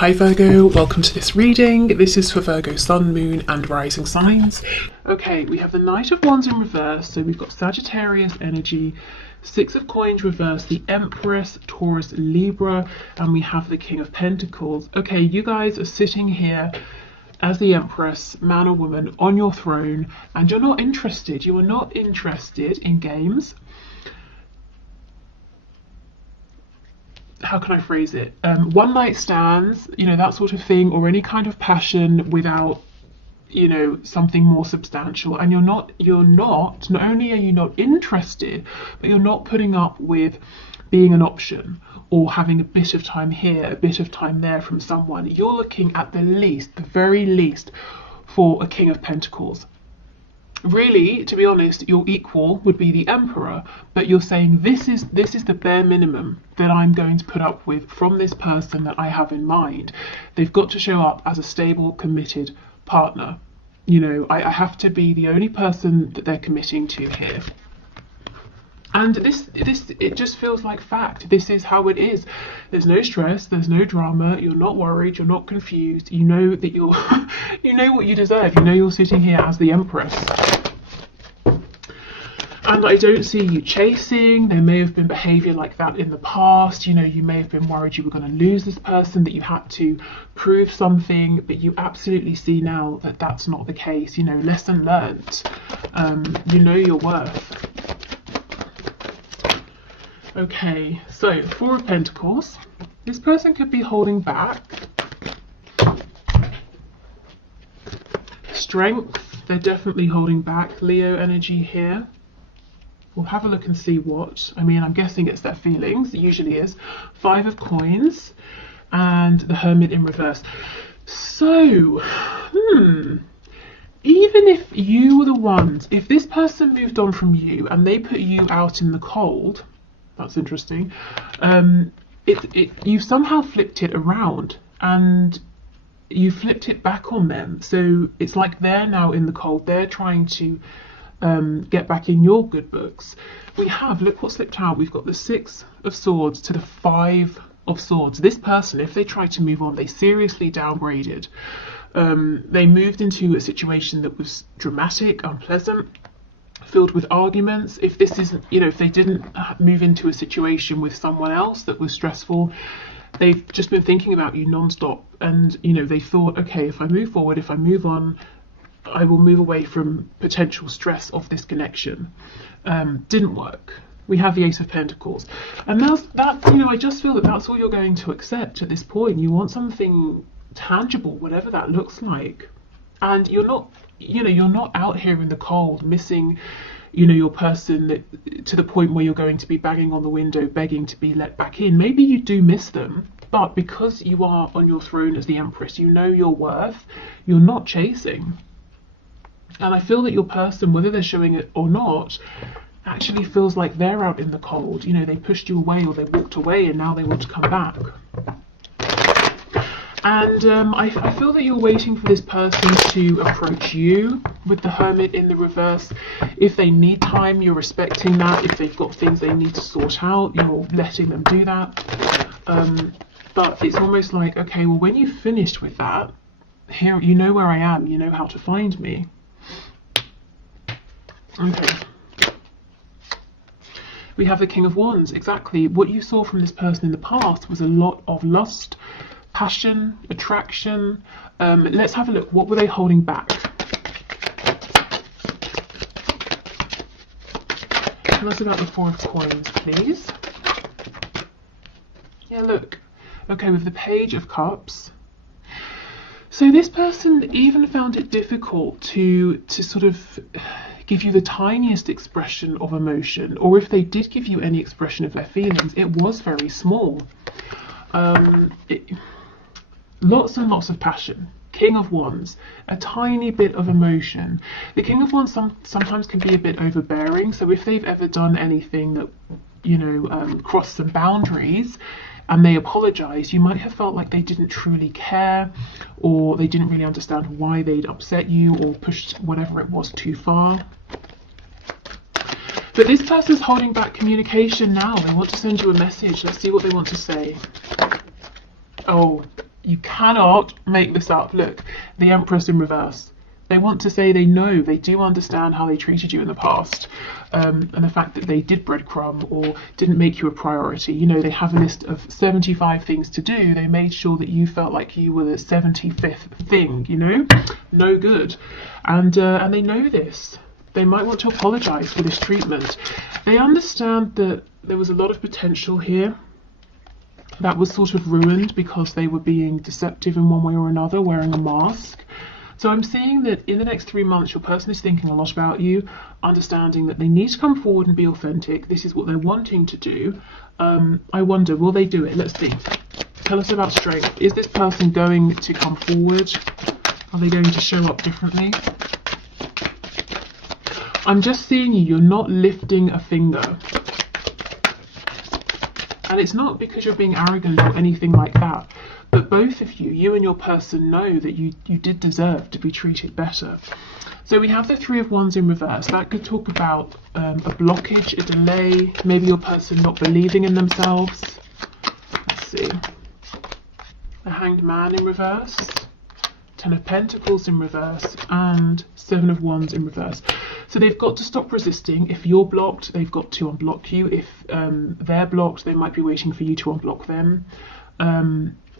Hi Virgo, welcome to this reading. This is for Virgo Sun, Moon and Rising signs. Okay, we have the Knight of Wands in reverse, so we've got Sagittarius energy, Six of Coins reverse, the Empress, Taurus, Libra, and we have the King of Pentacles. Okay, you guys are sitting here as the Empress, man or woman, on your throne, and you're not interested. You are not interested in games. How can I phrase it? One night stands, you know, that sort of thing, or any kind of passion without, you know, something more substantial. And not only are you not interested, but you're not putting up with being an option or having a bit of time here, a bit of time there from someone. You're looking at the very least, for a King of Pentacles. Really, to be honest, your equal would be the Emperor, but you're saying this is the bare minimum that I'm going to put up with from this person that I have in mind. They've got to show up as a stable, committed partner. You know, I have to be the only person that they're committing to here. And it just feels like fact. This is how it is. There's no stress, there's no drama, you're not worried, you're not confused. You know that you're you know what you deserve. You know you're sitting here as the Empress. And I don't see you chasing. There may have been behaviour like that in the past. You know, you may have been worried you were going to lose this person, that you had to prove something, but you absolutely see now that that's not the case. You know, lesson learnt. You know your worth. Okay, so Four of Pentacles. This person could be holding back. Strength, they're definitely holding back. Leo energy here. We'll have a look and see what. I mean, I'm guessing it's their feelings. It usually is. Five of Coins and the Hermit in reverse. So, even if you were the ones, if this person moved on from you and they put you out in the cold, that's interesting. You somehow flipped it around and you flipped it back on them. So it's like they're now in the cold. They're trying to get back in your good books. We have, look what slipped out. We've got the Six of Swords to the Five of Swords. This person, if they tried to move on, they seriously downgraded. They moved into a situation that was dramatic, unpleasant, filled with arguments. If this isn't, you know, if they didn't move into a situation with someone else that was stressful, they've just been thinking about you non-stop. And, you know, they thought, okay, if I move forward, if I move on, I will move away from potential stress of this connection. Didn't work. We have the Ace of Pentacles. And that's, you know, I just feel that that's all you're going to accept at this point. You want something tangible, whatever that looks like. And you're not, you know, you're not out here in the cold missing, you know, your person that, to the point where you're going to be banging on the window begging to be let back in. Maybe you do miss them, but because you are on your throne as the Empress, you know your worth, you're not chasing. And I feel that your person, whether they're showing it or not, actually feels like they're out in the cold. You know, they pushed you away or they walked away and now they want to come back. And I feel that you're waiting for this person to approach you with the Hermit in the reverse. If they need time, you're respecting that. If they've got things they need to sort out, you're letting them do that. But it's almost like, okay, well, when you've finished with that, here, you know where I am, you know how to find me. Okay. We have the King of Wands. Exactly. What you saw from this person in the past was a lot of lust, passion, attraction. Let's have a look. What were they holding back? Tell us about the Four of Coins, please. Yeah, look. Okay, with the Page of Cups. So this person even found it difficult to sort of give you the tiniest expression of emotion, or if they did give you any expression of their feelings, it was very small. Lots and lots of passion. King of Wands, a tiny bit of emotion. The King of Wands sometimes can be a bit overbearing, so if they've ever done anything that, you know, crossed some boundaries and they apologise, you might have felt like they didn't truly care, or they didn't really understand why they'd upset you or pushed whatever it was too far. But this person's holding back communication now. They want to send you a message. Let's see what they want to say. Oh, You cannot make this up. Look, the Empress in reverse. They want to say they know, they do understand how they treated you in the past, and the fact that they did breadcrumb or didn't make you a priority. You know, they have a list of 75 things to do. They made sure that you felt like you were the 75th thing, you know? No good. And they know this. They might want to apologise for this treatment. They understand that there was a lot of potential here that was sort of ruined because they were being deceptive in one way or another, wearing a mask. So I'm seeing that in the next 3 months, your person is thinking a lot about you, understanding that they need to come forward and be authentic. This is what they're wanting to do. I wonder, will they do it? Let's see. Tell us about strength. Is this person going to come forward? Are they going to show up differently? I'm just seeing you. You're not lifting a finger. And it's not because you're being arrogant or anything like that. But both of you, you and your person, know that you did deserve to be treated better. So we have the Three of Wands in reverse. That could talk about a blockage, a delay, maybe your person not believing in themselves. Let's see. The Hanged Man in reverse. Ten of Pentacles in reverse. And Seven of Wands in reverse. So they've got to stop resisting. If you're blocked, they've got to unblock you. If they're blocked, they might be waiting for you to unblock them.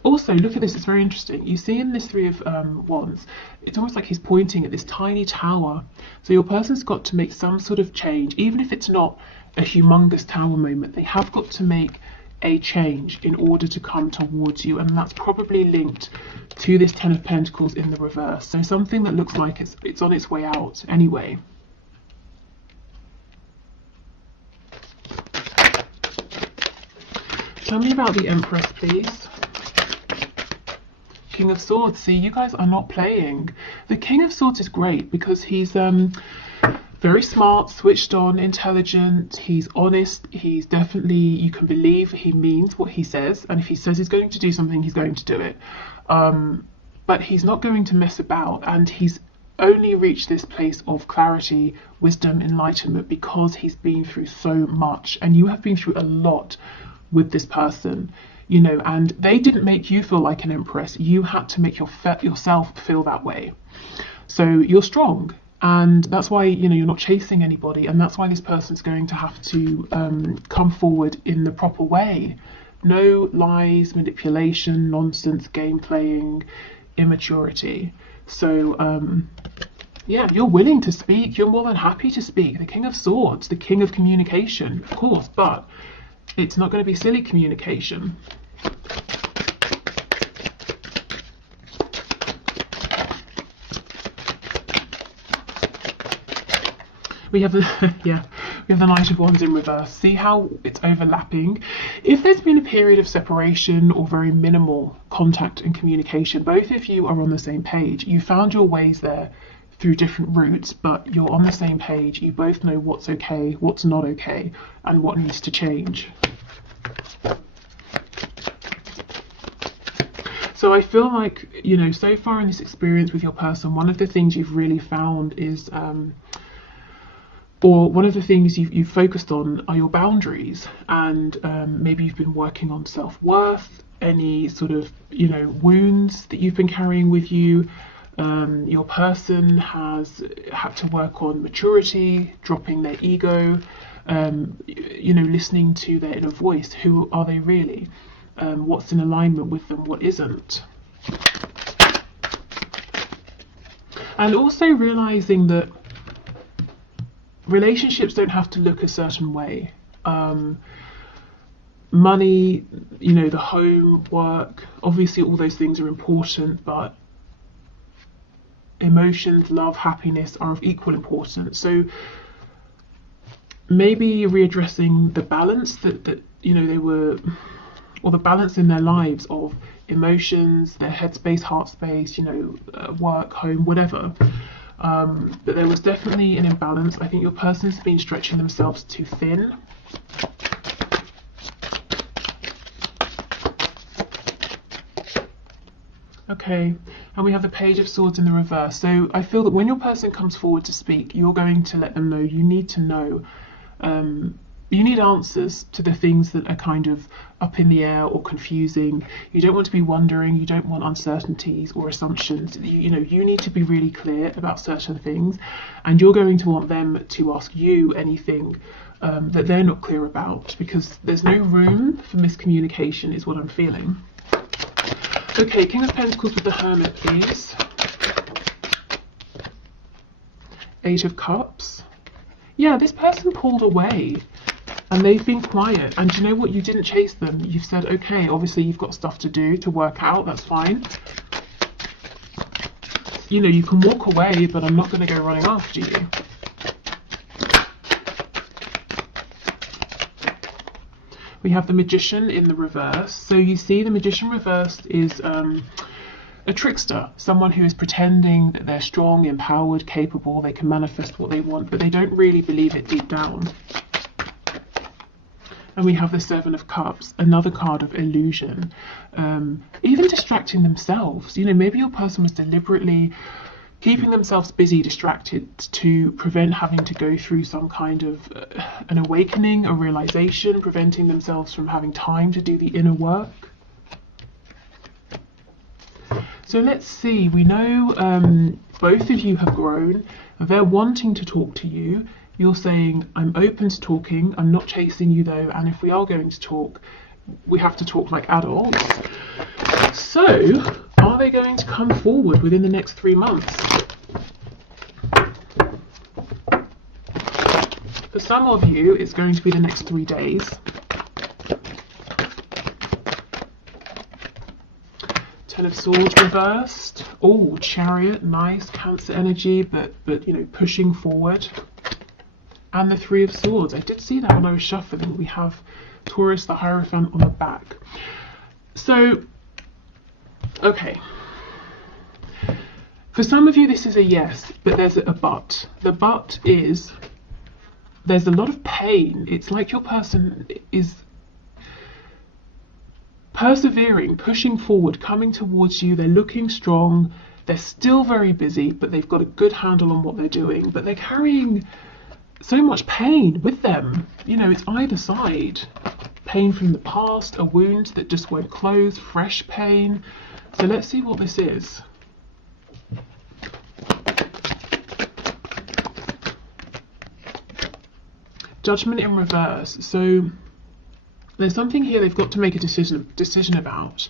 Also, look at this, it's very interesting. You see in this Three of Wands, it's almost like he's pointing at this tiny tower. So your person's got to make some sort of change, even if it's not a humongous tower moment. They have got to make a change in order to come towards you, and that's probably linked to this Ten of Pentacles in the reverse. So something that looks like it's on its way out anyway. Tell me about the Empress, please. King of Swords. See, you guys are not playing. The King of Swords is great because he's very smart, switched on, intelligent, he's honest, he's definitely, you can believe he means what he says, and if he says he's going to do something, he's going to do it. But he's not going to mess about, and he's only reached this place of clarity, wisdom, enlightenment because he's been through so much, and you have been through a lot with this person. You know, and they didn't make you feel like an empress. You had to make yourself feel that way. So you're strong, and that's why, you know, you're not chasing anybody, and that's why this person's going to have to come forward in the proper way. No lies, manipulation, nonsense, game playing, immaturity. So yeah, you're willing to speak. You're more than happy to speak. The King of Swords, the King of Communication, of course, but it's not going to be silly communication. We have the we have the Knight of Wands in reverse. See how it's overlapping? If there's been a period of separation or very minimal contact and communication, both of you are on the same page. You found your ways there through different routes, but you're on the same page. You both know what's okay, what's not okay, and what needs to change. So I feel like, you know, so far in this experience with your person, one of the things you've really found is, or one of the things you've focused on are your boundaries, and maybe you've been working on self-worth, any sort of, you know, wounds that you've been carrying with you. Your person has had to work on maturity, dropping their ego, you know, listening to their inner voice. Who are they really? What's in alignment with them, what isn't? And also realizing that relationships don't have to look a certain way. Money, you know, the home, work, obviously all those things are important, but emotions, love, happiness are of equal importance. So maybe readdressing the balance that you know, they were, or the balance in their lives of emotions, their headspace, heart space, you know, work, home, whatever. But there was definitely an imbalance. I think your person's been stretching themselves too thin. Okay, and we have the Page of Swords in the reverse. So I feel that when your person comes forward to speak, you're going to let them know, you need to know You need answers to the things that are kind of up in the air or confusing. You don't want to be wondering, you don't want uncertainties or assumptions. You need to be really clear about certain things, and you're going to want them to ask you anything that they're not clear about, because there's no room for miscommunication is what I'm feeling. Okay, King of Pentacles with the Hermit, please. Eight of Cups. Yeah, this person pulled away and they've been quiet. And you know what? You didn't chase them. You've said, okay, obviously you've got stuff to do, to work out. That's fine. You can walk away, but I'm not going to go running after you. We have the Magician in the reverse. So you see the Magician reversed is a trickster, someone who is pretending that they're strong, empowered, capable, they can manifest what they want, but they don't really believe it deep down. And we have the Seven of Cups, another card of illusion, even distracting themselves. Maybe your person was deliberately keeping themselves busy, distracted, to prevent having to go through some kind of an awakening, a realization, preventing themselves from having time to do the inner work. So let's see, we know both of you have grown, they're wanting to talk to you. You're saying, I'm open to talking, I'm not chasing you though, and if we are going to talk, we have to talk like adults. So, are they going to come forward within the next 3 months? For some of you, it's going to be the next 3 days. Ten of Swords reversed. Oh, Chariot, nice Cancer energy, but pushing forward. And the Three of Swords. I did see that when I was shuffling. We have Taurus, the Hierophant on the back. So, okay. For some of you, this is a yes, but there's a but. The but is there's a lot of pain. It's like your person is persevering, pushing forward, coming towards you. They're looking strong. They're still very busy, but they've got a good handle on what they're doing. But they're carrying so much pain with them. It's either side. Pain from the past, a wound that just won't close, fresh pain. So let's see what this is. Judgment in reverse. So there's something here they've got to make a decision about.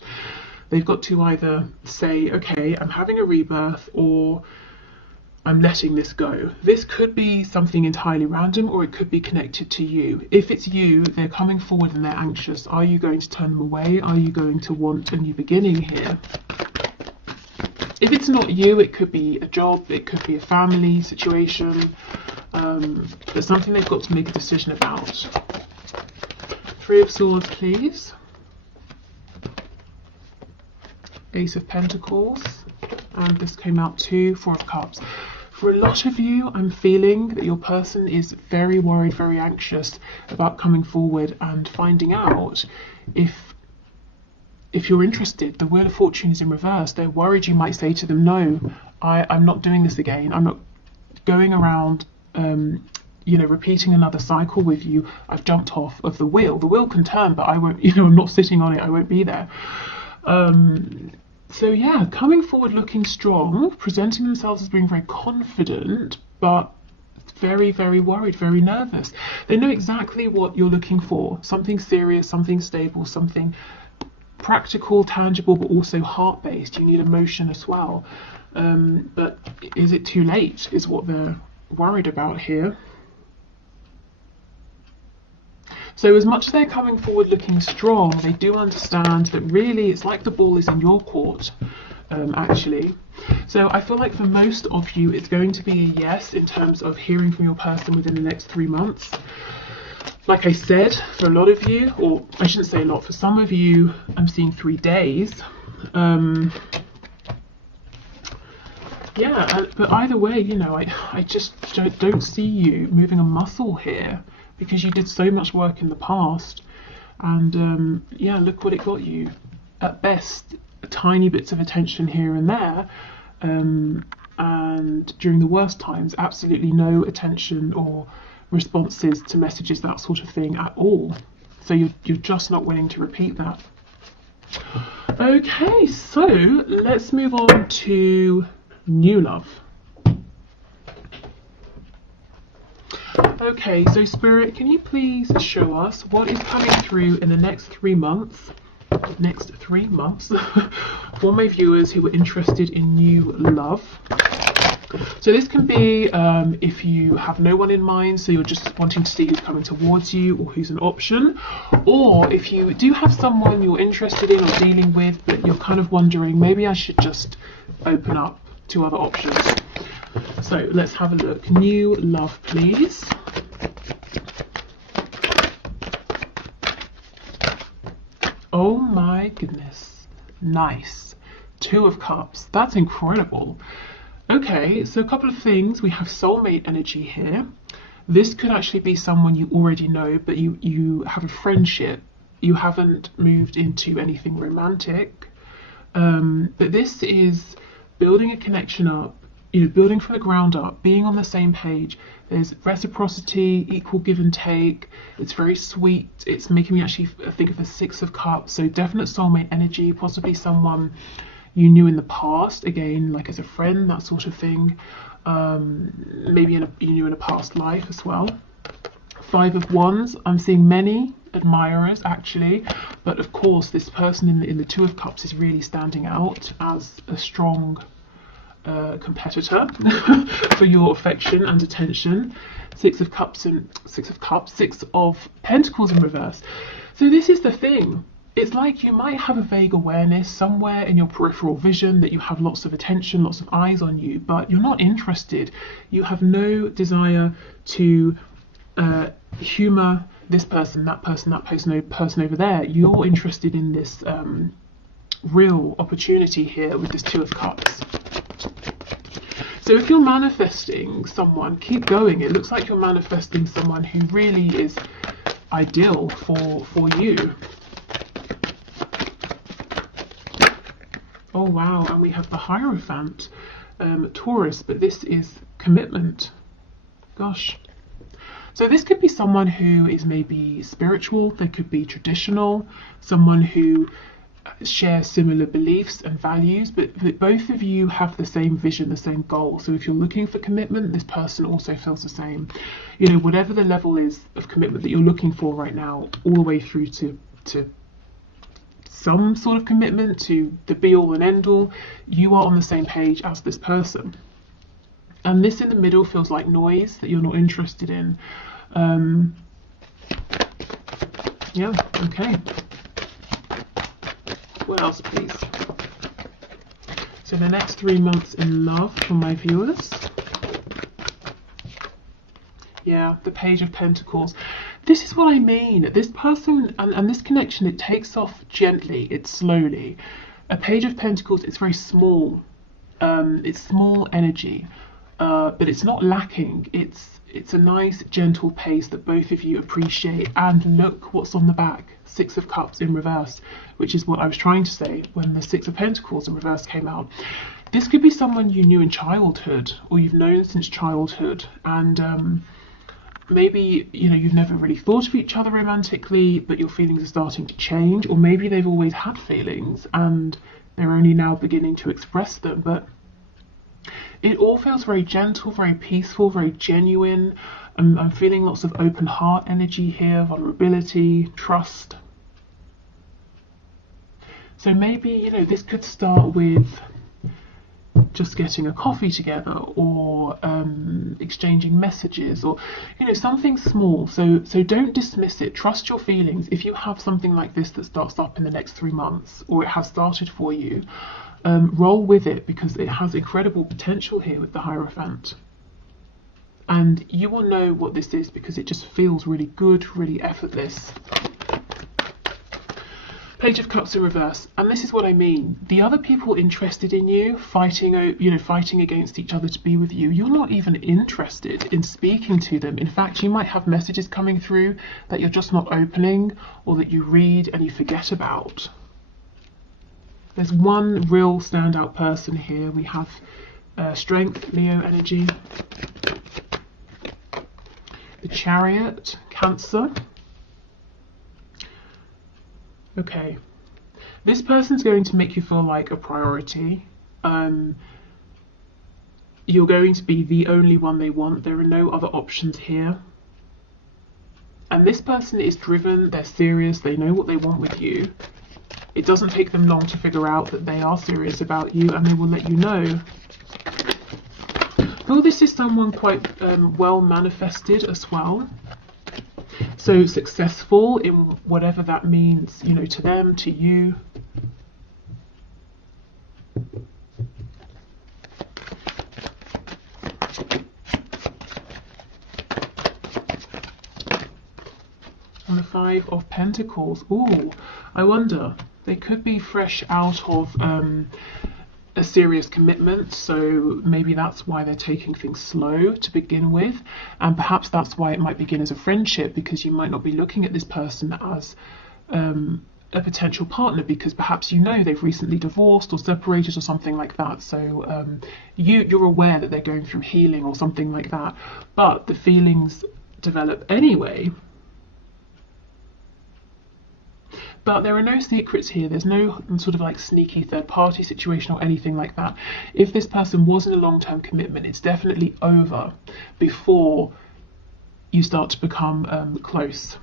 They've got to either say, okay, I'm having a rebirth, or I'm letting this go. This could be something entirely random, or it could be connected to you. If it's you, they're coming forward and they're anxious. Are you going to turn them away? Are you going to want a new beginning here? If it's not you, it could be a job, it could be a family situation. There's something they've got to make a decision about. Three of Swords, please. Ace of Pentacles. And this came out too, Four of Cups. For a lot of you, I'm feeling that your person is very worried, very anxious about coming forward and finding out if you're interested. The Wheel of Fortune is in reverse. They're worried you might say to them, no, I'm not doing this again. I'm not going around, repeating another cycle with you. I've jumped off of the wheel. The wheel can turn, but I won't, I'm not sitting on it. I won't be there. So yeah, coming forward looking strong, presenting themselves as being very confident, but very, very worried, very nervous. They know exactly what you're looking for. Something serious, something stable, something practical, tangible, but also heart-based. You need emotion as well. But is it too late is what they're worried about here. So as much as they're coming forward looking strong, they do understand that really it's like the ball is in your court, actually. So I feel like for most of you, it's going to be a yes in terms of hearing from your person within the next 3 months. Like I said, for a lot of you, or I shouldn't say a lot, for some of you, I'm seeing 3 days. But either way, I just don't see you moving a muscle here, because you did so much work in the past, and look what it got you. At best, tiny bits of attention here and there, and during the worst times, absolutely no attention or responses to messages, that sort of thing at all. So you're just not willing to repeat that. Okay, so let's move on to new love. Okay, so Spirit, can you please show us what is coming through in the next 3 months? Next 3 months for my viewers who are interested in new love. So this can be if you have no one in mind, so you're just wanting to see who's coming towards you or who's an option, or if you do have someone you're interested in or dealing with, but you're kind of wondering, maybe I should just open up to other options. So let's have a look. New love, please. Oh my goodness. Nice. 2 of Cups. That's incredible. Okay, so a couple of things. We have soulmate energy here. This could actually be someone you already know, but you have a friendship. You haven't moved into anything romantic. But this is building a connection up, building from the ground up, being on the same page. There's reciprocity, equal give and take. It's very sweet. It's making me actually think of the 6 of Cups. So definite soulmate energy, possibly someone you knew in the past, again, like as a friend, that sort of thing. Maybe you knew in a past life as well. 5 of Wands, I'm seeing many admirers actually, but of course this person in the 2 of Cups is really standing out as a strong competitor for your affection and attention. 6 of Cups and 6 of Pentacles in reverse. So this is the thing. It's like you might have a vague awareness somewhere in your peripheral vision that you have lots of attention, lots of eyes on you, but you're not interested. You have no desire to humour this person, that person over there. You're interested in this real opportunity here with this 2 of Cups. So if you're manifesting someone, keep going. It looks like you're manifesting someone who really is ideal for you. Oh wow, and we have the Hierophant, Taurus, but this is commitment. Gosh. So this could be someone who is maybe spiritual, they could be traditional, someone who shares similar beliefs and values, but both of you have the same vision, the same goal. So if you're looking for commitment, this person also feels the same. Whatever the level is of commitment that you're looking for right now, all the way through to some sort of commitment, to the be all and end all, you are on the same page as this person. And this in the middle feels like noise that you're not interested in. Yeah, okay. What else, please? So the next 3 months in love for my viewers. Yeah, the Page of Pentacles. This is what I mean. This person and this connection, it takes off gently, it's slowly. A Page of Pentacles, it's very small. It's small energy, but it's not lacking. It's a nice, gentle pace that both of you appreciate. And look what's on the back. 6 of Cups in reverse, which is what I was trying to say when the 6 of Pentacles in reverse came out. This could be someone you knew in childhood, or you've known since childhood, and maybe you've never really thought of each other romantically, but your feelings are starting to change, or maybe they've always had feelings and they're only now beginning to express them. But it all feels very gentle, very peaceful, very genuine. I'm feeling lots of open heart energy here, vulnerability, trust. So maybe this could start with just getting a coffee together, or exchanging messages, or something small. So don't dismiss it. Trust your feelings. If you have something like this that starts up in the next 3 months, or it has started for you, roll with it, because it has incredible potential here with the Hierophant. And you will know what this is because it just feels really good, really effortless. Page of Cups in reverse, and this is what I mean. The other people interested in you, fighting against each other to be with you, you're not even interested in speaking to them. In fact, you might have messages coming through that you're just not opening, or that you read and you forget about. There's one real standout person here. We have Strength, Leo energy. The Chariot, Cancer. Okay, this person's going to make you feel like a priority. You're going to be the only one they want. There are no other options here. And this person is driven, they're serious, they know what they want with you. It doesn't take them long to figure out that they are serious about you, and they will let you know. Oh, this is someone quite well manifested as well. So successful in whatever that means, you know, to them, to you. And the Five of Pentacles. Ooh, I wonder, they could be fresh out of a serious commitment, so maybe that's why they're taking things slow to begin with, and perhaps that's why it might begin as a friendship, because you might not be looking at this person as a potential partner, because perhaps you know they've recently divorced or separated or something like that, so you're aware that they're going through healing or something like that, but the feelings develop anyway. But there are no secrets here. There's no sort of like sneaky third party situation or anything like that. If this person was in a long-term commitment, it's definitely over before you start to become close.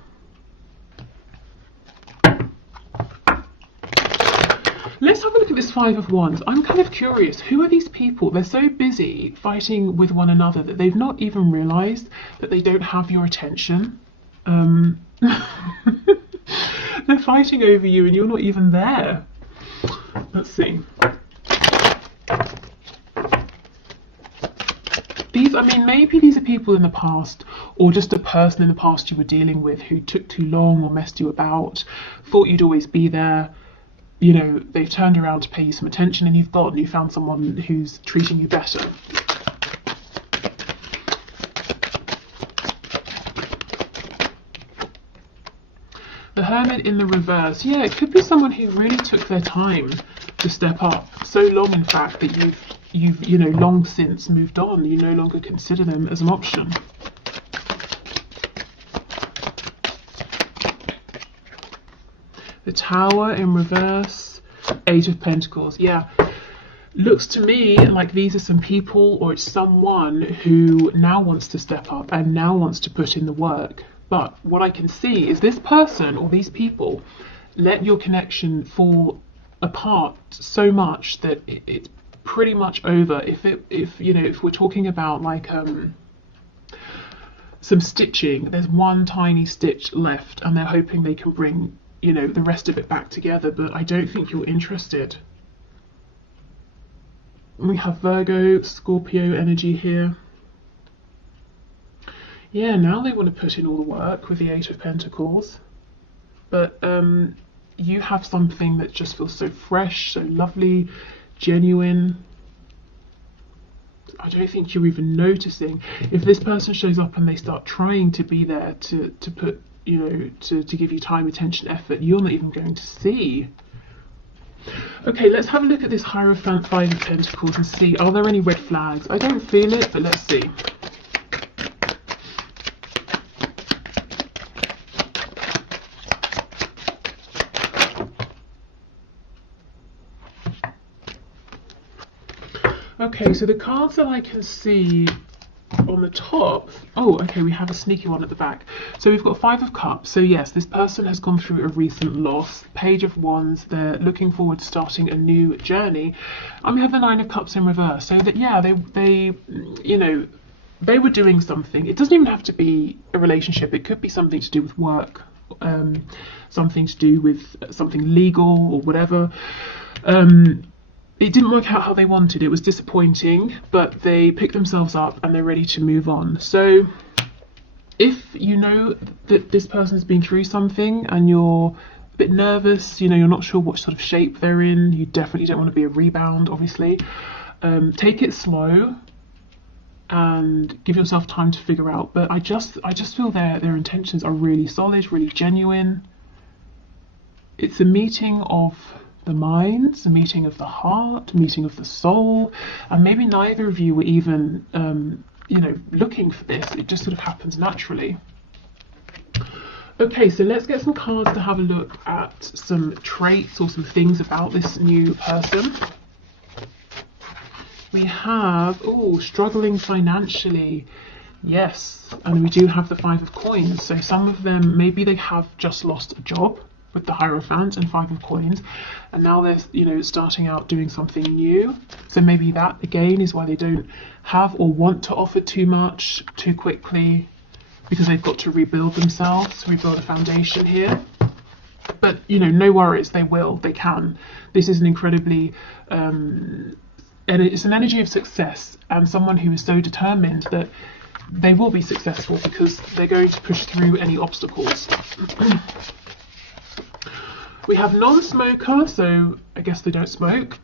Let's have a look at this Five of Wands. I'm kind of curious. Who are these people? They're so busy fighting with one another that they've not even realized that they don't have your attention. They're fighting over you and you're not even there. Let's see. I mean, maybe these are people in the past, or just a person in the past you were dealing with who took too long or messed you about, thought you'd always be there. You know, they've turned around to pay you some attention and you've gone. You found someone who's treating you better. The Hermit in the reverse. Yeah, it could be someone who really took their time to step up. So long, in fact, that you've you know, long since moved on. You no longer consider them as an option. The Tower in reverse. Eight of Pentacles. Yeah. Looks to me like these are some people, or it's someone who now wants to step up and now wants to put in the work. But what I can see is this person or these people let your connection fall apart so much that it's pretty much over. If we're talking about like some stitching, there's one tiny stitch left and they're hoping they can bring, you know, the rest of it back together, but I don't think you're interested. We have Virgo, Scorpio energy here. Yeah, now they want to put in all the work with the Eight of Pentacles. But you have something that just feels so fresh, so lovely, genuine. I don't think you're even noticing. If this person shows up and they start trying to be there to put, you know, to give you time, attention, effort, you're not even going to see. Okay, let's have a look at this Hierophant Five of Pentacles and see, are there any red flags? I don't feel it, but let's see. Okay, so the cards that I can see on the top, oh, okay, we have a sneaky one at the back. So we've got Five of Cups. So yes, this person has gone through a recent loss. Page of Wands, they're looking forward to starting a new journey. And we have the Nine of Cups in reverse. So that, yeah, they you know, they were doing something. It doesn't even have to be a relationship. It could be something to do with work, something to do with something legal or whatever. It didn't work out how they wanted. It was disappointing, but they picked themselves up and they're ready to move on. So if you know that this person has been through something and you're a bit nervous, you know, you're not sure what sort of shape they're in, you definitely don't want to be a rebound, obviously. Take it slow and give yourself time to figure out. But I just feel their intentions are really solid, really genuine. It's a meeting of the minds, a meeting of the heart, a meeting of the soul, and maybe neither of you were even you know, looking for this. It just sort of happens naturally. Okay, so let's get some cards to have a look at some traits or some things about this new person. We have, oh, struggling financially. Yes, and we do have the Five of Coins. So some of them, maybe they have just lost a job with the Hierophant and Five of Coins, and now they're, you know, starting out doing something new. So maybe that again is why they don't have or want to offer too much too quickly, because they've got to rebuild themselves, rebuild a foundation here. But, you know, no worries, they will, they can. This is an incredibly, and it's an energy of success, and someone who is so determined that they will be successful because they're going to push through any obstacles. We have non-smoker, so I guess they don't smoke.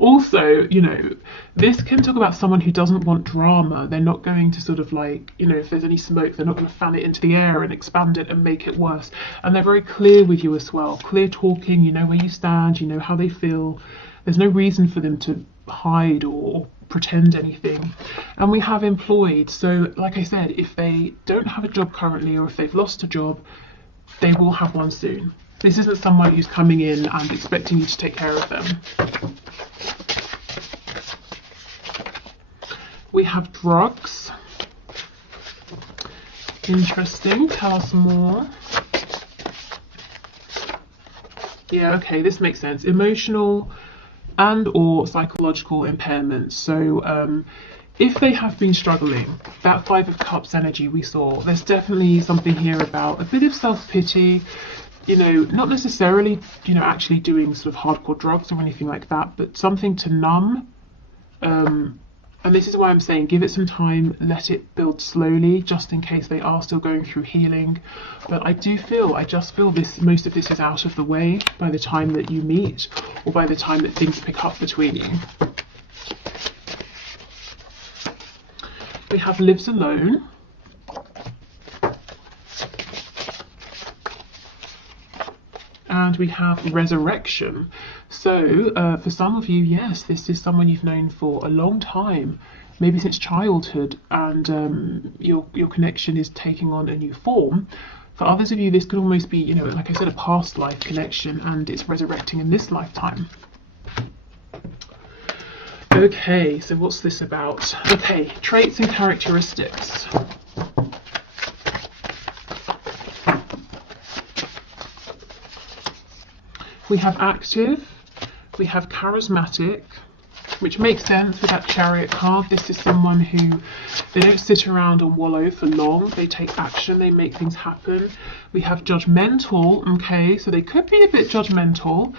Also, you know, this can talk about someone who doesn't want drama. They're not going to sort of like, you know, if there's any smoke, they're not going to fan it into the air and expand it and make it worse. And they're very clear with you as well. Clear talking, you know where you stand, you know how they feel. There's no reason for them to hide or pretend anything. And we have employed. So like I said, if they don't have a job currently, or if they've lost a job, they will have one soon. This isn't someone who's coming in and expecting you to take care of them. We have drugs. Interesting. Tell us more. Yeah, okay, this makes sense. Emotional and or psychological impairments. So if they have been struggling, that Five of Cups energy we saw, there's definitely something here about a bit of self-pity, you know, not necessarily, you know, actually doing sort of hardcore drugs or anything like that, but something to numb. And this is why I'm saying give it some time, let it build slowly, just in case they are still going through healing. But I just feel this, most of this is out of the way by the time that you meet, or by the time that things pick up between you. We have lives alone. And we have resurrection. So for some of you, yes, this is someone you've known for a long time, maybe since childhood, and your connection is taking on a new form. For others of you, this could almost be, you know, like I said, a past life connection, and it's resurrecting in this lifetime. Okay, so what's this about? Okay, traits and characteristics. We have active, we have charismatic, which makes sense with that Chariot card. This is someone who, they don't sit around and wallow for long, they take action, they make things happen. We have judgmental, okay, so they could be a bit judgmental,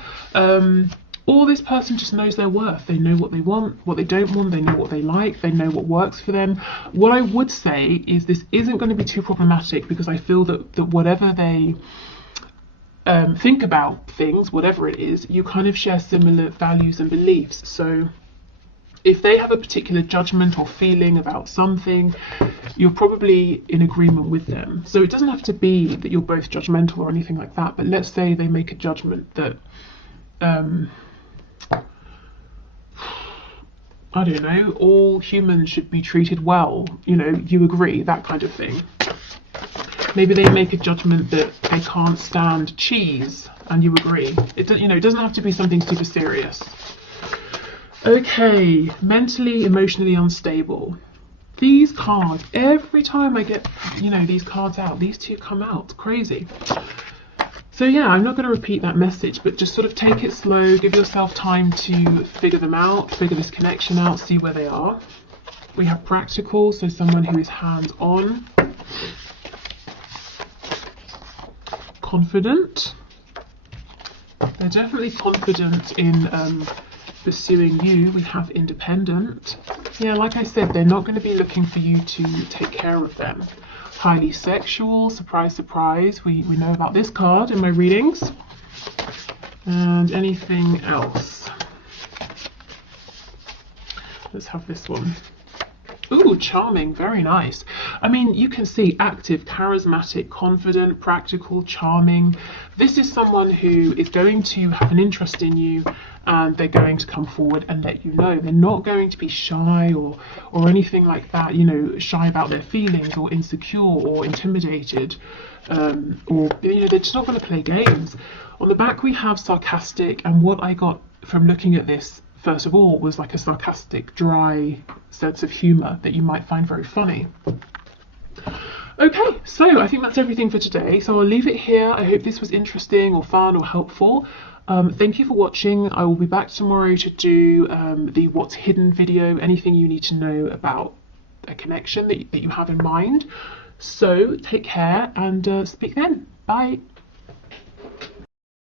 or this person just knows their worth. They know what they want, what they don't want, they know what they like, they know what works for them. What I would say is this isn't going to be too problematic, because I feel that whatever they think about things, whatever it is, you kind of share similar values and beliefs. So if they have a particular judgment or feeling about something, you're probably in agreement with them. So it doesn't have to be that you're both judgmental or anything like that, but let's say they make a judgment that I don't know, all humans should be treated well, you know, you agree, that kind of thing. Maybe they make a judgment that they can't stand cheese, and you agree. It doesn't have to be something super serious. Okay, mentally, emotionally unstable. These cards, every time I get, you know, these cards out, these two come out. Crazy. So yeah, I'm not going to repeat that message, but just sort of take it slow, give yourself time to figure them out, figure this connection out, see where they are. We have practical, so someone who is hands-on. Confident. They're definitely confident in pursuing you. We have independent. Yeah, like I said, they're not going to be looking for you to take care of them. Highly sexual, surprise, surprise. We know about this card in my readings. And anything else? Let's have this one. Ooh, Oh, charming, very nice. I mean, you can see active, charismatic, confident, practical, charming. This is someone who is going to have an interest in you, and they're going to come forward and let you know. They're not going to be shy or anything like that, you know, shy about their feelings or insecure or intimidated, or, you know, they're just not going to play games. On the back we have sarcastic, and what I got from looking at this first of all was like a sarcastic, dry sense of humour that you might find very funny. Okay, so I think that's everything for today. So I'll leave it here. I hope this was interesting or fun or helpful. Thank you for watching. I will be back tomorrow to do the what's hidden video, anything you need to know about a connection that you have in mind. So take care and speak then. Bye.